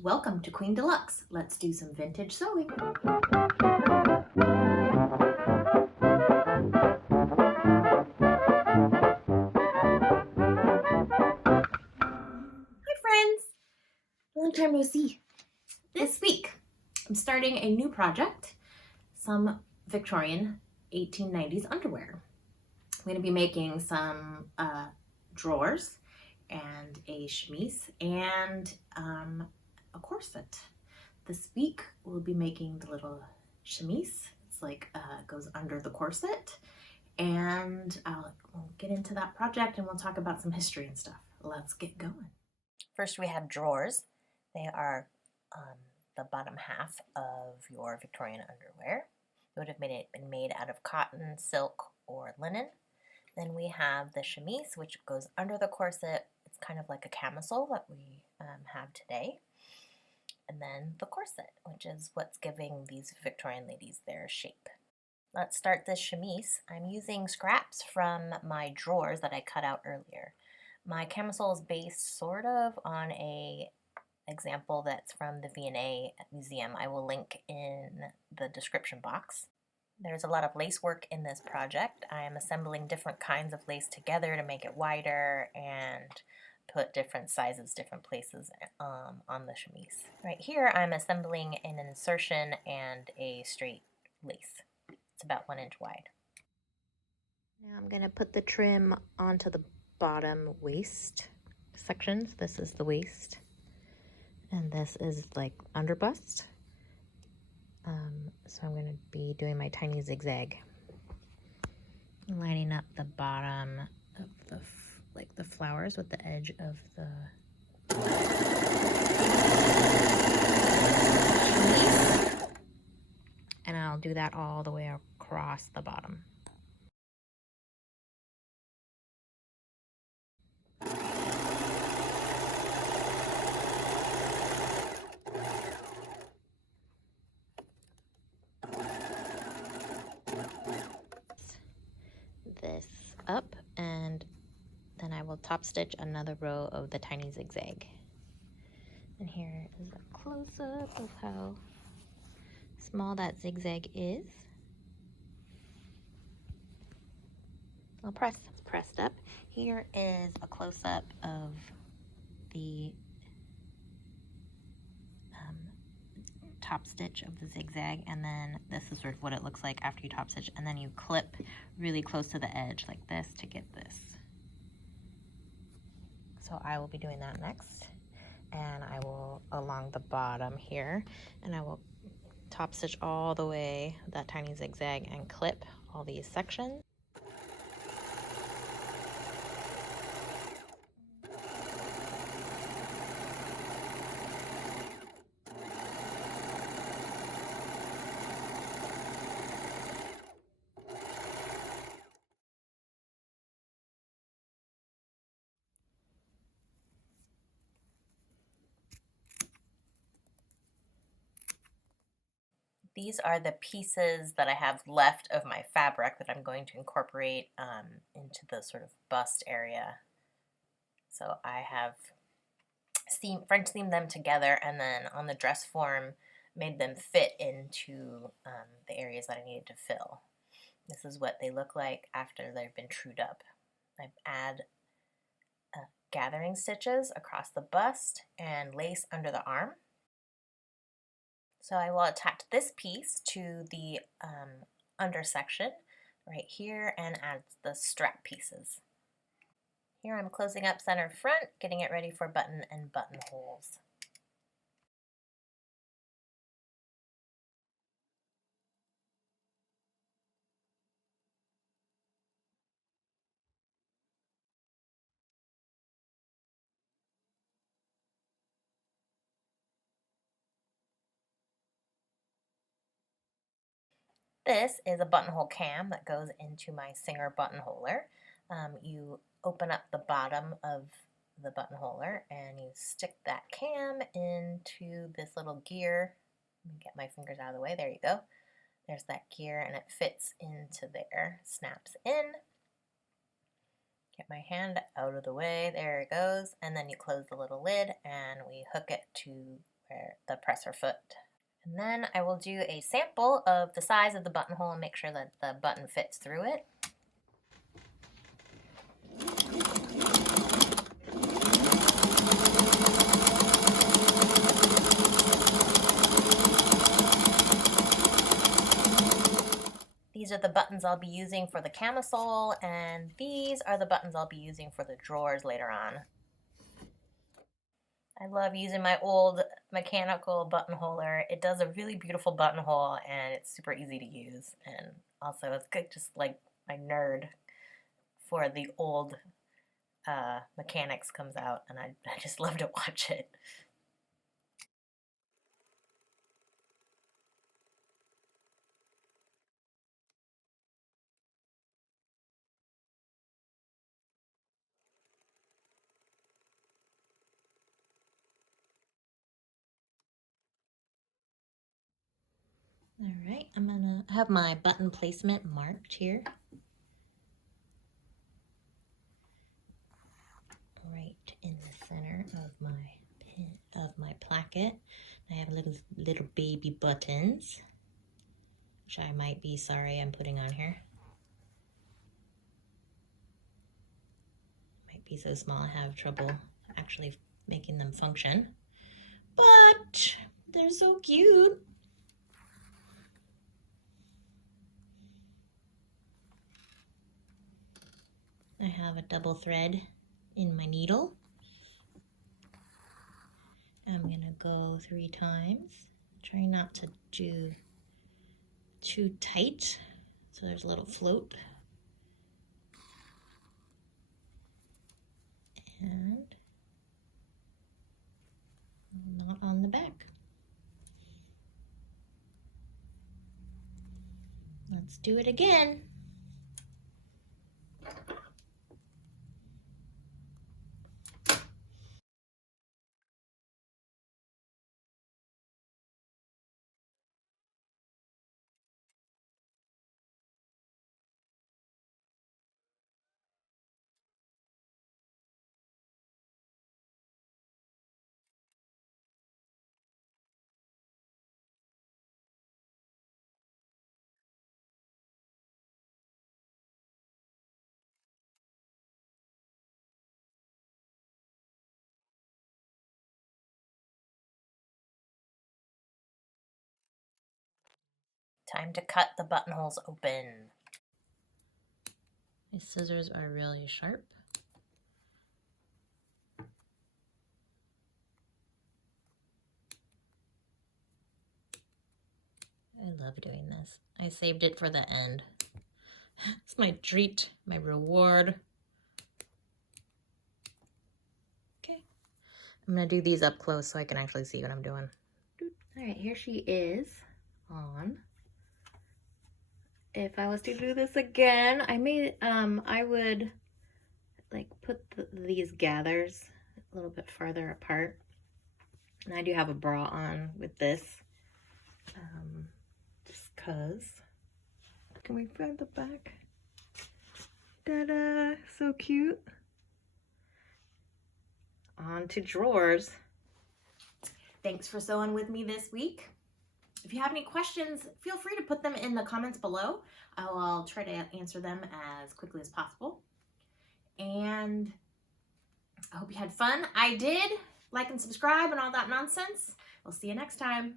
Welcome to Queen Deluxe. Let's do some vintage sewing. Hi friends! Long time no see. This week I'm starting a new project, some Victorian 1890s underwear. I'm going to be making some drawers and a chemise and a corset. This week we'll be making the little chemise. It's like goes under the corset, and we'll get into that project and we'll talk about some history and stuff. Let's get going. First we have drawers. They are the bottom half of your Victorian underwear. It would have been made out of cotton, silk, or linen. Then we have the chemise, which goes under the corset. It's kind of like a camisole that we have today. And then the corset, which is what's giving these Victorian ladies their shape. Let's start this chemise. I'm using scraps from my drawers that I cut out earlier. My camisole is based sort of on a example that's from the V&A Museum. I will link in the description box. There's a lot of lace work in this project. I am assembling different kinds of lace together to make it wider and put different sizes, different places on the chemise. Right here I'm assembling an insertion and a straight lace. It's about 1 inch wide. Now I'm going to put the trim onto the bottom waist sections. This is the waist, and this is like under bust. So I'm going to be doing my tiny zigzag, lining up the bottom of the flowers with the edge of the chemise, and I'll do that all the way across the bottom. This up, and then I will top stitch another row of the tiny zigzag. And here is a close-up of how small that zigzag is. I'll press. It's pressed up. Here is a close-up of the top stitch of the zigzag, and then this is sort of what it looks like after you top stitch, and then you clip really close to the edge like this to get this. So I will be doing that next, and I will along the bottom here, and I will top stitch all the way that tiny zigzag and clip all these sections. These are the pieces that I have left of my fabric that I'm going to incorporate into the sort of bust area. So I have French seamed them together, and then on the dress form made them fit into the areas that I needed to fill. This is what they look like after they've been trued up. I add gathering stitches across the bust and lace under the arm. So I will attach this piece to the under section right here and add the strap pieces. Here I'm closing up center front, getting it ready for button and buttonholes. This is a buttonhole cam that goes into my Singer buttonholer. You open up the bottom of the buttonholer and you stick that cam into this little gear. Let me get my fingers out of the way. There you go. There's that gear, and it fits into there, snaps in. Get my hand out of the way, there it goes, and then you close the little lid and we hook it to where the presser foot. And then I will do a sample of the size of the buttonhole and make sure that the button fits through it. These are the buttons I'll be using for the camisole, and these are the buttons I'll be using for the drawers later on. I love using my old mechanical buttonholer. It does a really beautiful buttonhole and it's super easy to use. And also it's good, just like my nerd for the old mechanics comes out, and I just love to watch it. All right, I'm gonna have my button placement marked here. Right in the center of my placket. I have little baby buttons, which I might be sorry I'm putting on here. Might be so small I have trouble actually making them function. But they're so cute. I have a double thread in my needle. I'm gonna go 3 times. Try not to do too tight, so there's a little float. And not on the back. Let's do it again. Time to cut the buttonholes open. My scissors are really sharp. I love doing this. I saved it for the end. It's my treat, my reward. Okay. I'm gonna do these up close so I can actually see what I'm doing. All right, here she is on. If I was to do this again, I would like put these gathers a little bit farther apart. And I do have a bra on with this, just cause. Can we find the back? Ta-da, so cute. On to drawers. Thanks for sewing with me this week. If you have any questions, feel free to put them in the comments below. I'll try to answer them as quickly as possible. And I hope you had fun. I did. Like and subscribe and all that nonsense. We'll see you next time.